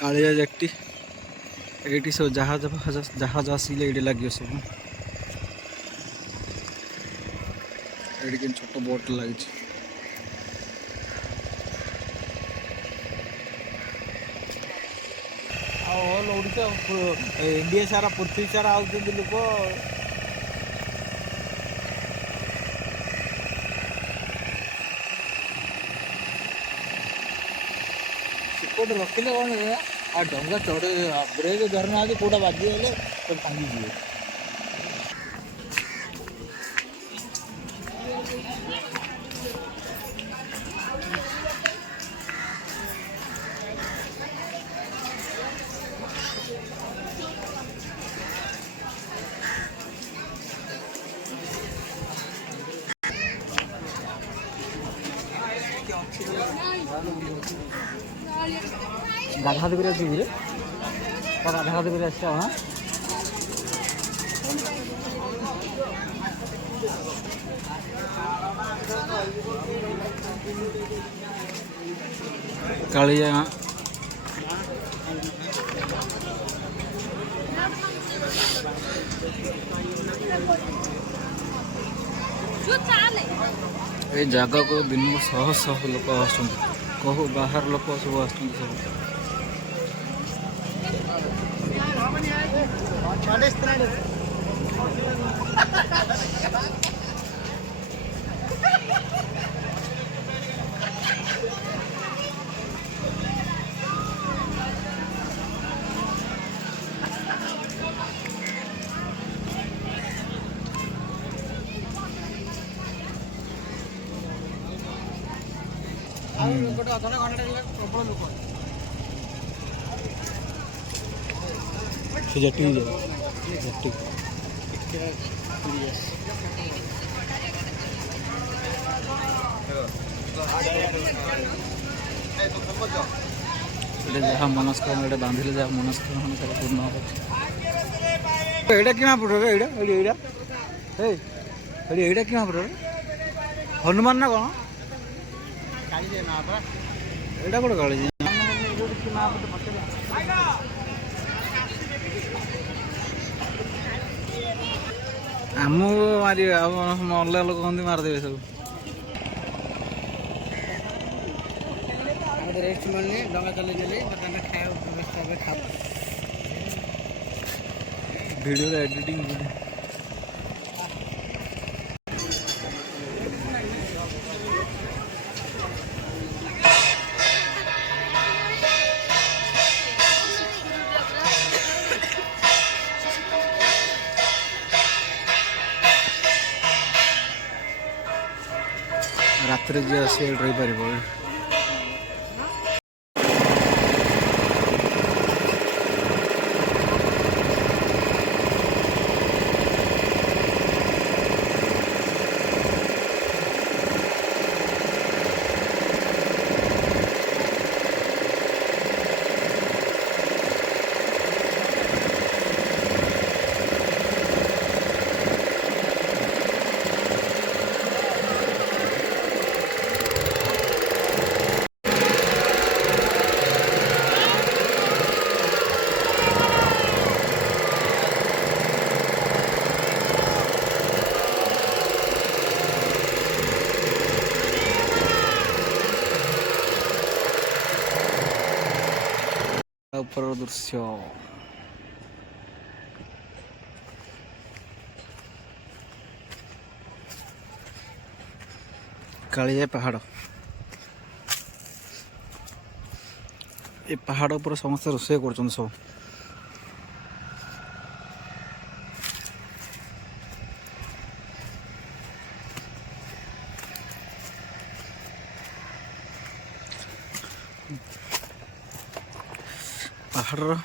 Kaliya jetty ये सब जहाज जहाज आसिले ये लगे सब ये छोट बोट लगी ऑल ओडिशा इंडिया सारा पृथ्वी सारा आउଛନ୍ତି लोक ସେପଟେ ରଖିଲେ କ'ଣ ଆଉ ଡଙ୍ଗା ଚଢ଼େ ବ୍ରେକ୍ ଧରୁନାହାନ୍ତି କେଉଁଟା ବାଜିଗଲେ ତ ଭାଙ୍ଗିଯିବେ। ଗାଧାଗାଧି କରି ଆସିବି ରେ ଗାଧାଗାଧି କରି ଆସିବା ହଁ कालिया ये जगह को दिन को शह शह लोक कहू बाहर लोक सब आसुँच सब जटी जटी जहाँ मनस्कामना बांधिले जहाँ मनस्कामना सब पूर्ण हो कि कि हनुमान ना कौन एटा कौन काली आम मारे अलग लोक कहते मारदेवे सब रेस्ट मारने डंगा चले वीडियो एडिटिंग रात जी आस रही पार ऊपर दृश्य कालिया पहाड़ ये पहाड़ ऊपर समस्त रोषे कर सब पहाड़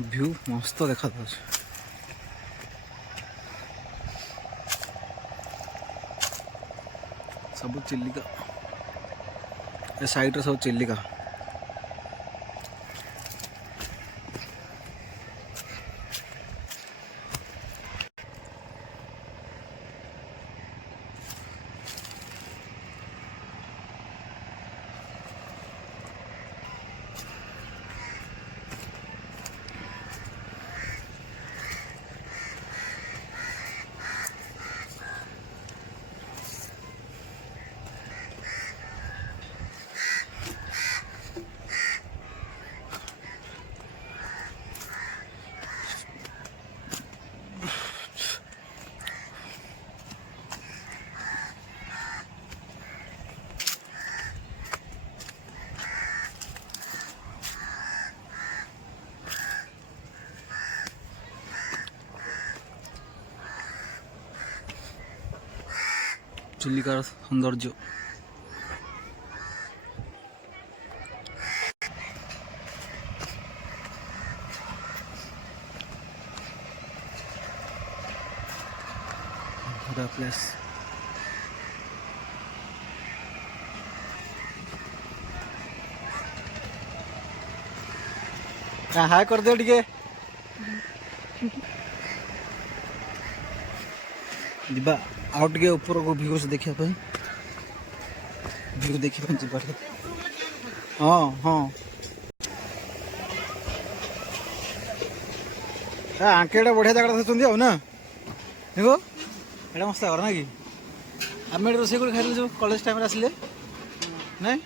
व्यू मस्त देखा सब चिल्लिका ए साइड सब चिल्लिका ଚିଲିକାର ସୌନ୍ଦର୍ଯ୍ୟ। ପ୍ଲେସ୍ ହାଏ କରିଦିଅ ଟିକେ। ଯିବା ଆଉ ଟିକେ ଉପରକୁ ଭିଉ ଦେଖିବା ପାଇଁ, ଭିଉ ଦେଖିବା ପାଇଁ ଯିବା। ହଁ ହଁ ଆଙ୍କେଟା ବଢ଼ିଆ ଜାଗାଟା ଦେଖୁଛନ୍ତି ଆଉ ନା ଦେଖ ଏଇଟା ମସ୍ତ ଜାଗା ନା କି? ଆମେ ଏଠି ରୋଷେଇ କରି ଖାଇଲୁ ଯେଉଁ କଲେଜ ଟାଇମ୍ରେ ଆସିଲେ ନାଇଁ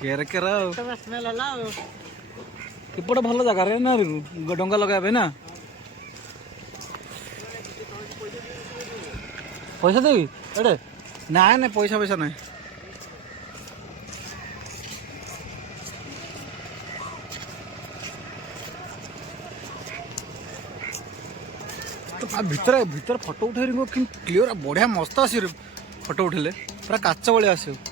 କେରେ କେରେ ଆଉ ଏପଟେ ଭଲ ଜାଗାରେ ନା ଡଙ୍ଗା ଲଗାଇବା ପାଇଁ ନା। ପଇସା ଦେବି ଏଡ଼େ? ନାଇଁ ନାଇଁ ପଇସା ପଇସା ନାହିଁ। ଭିତରେ ଭିତରେ ଫଟୋ ଉଠେଇ କିନ୍ତୁ କ୍ଲିଅର ବଢ଼ିଆ ମସ୍ତ ଆସିବ ଫଟୋ ଉଠେଇଲେ, ପୁରା କାଚ ଭଳିଆ ଆସିବ।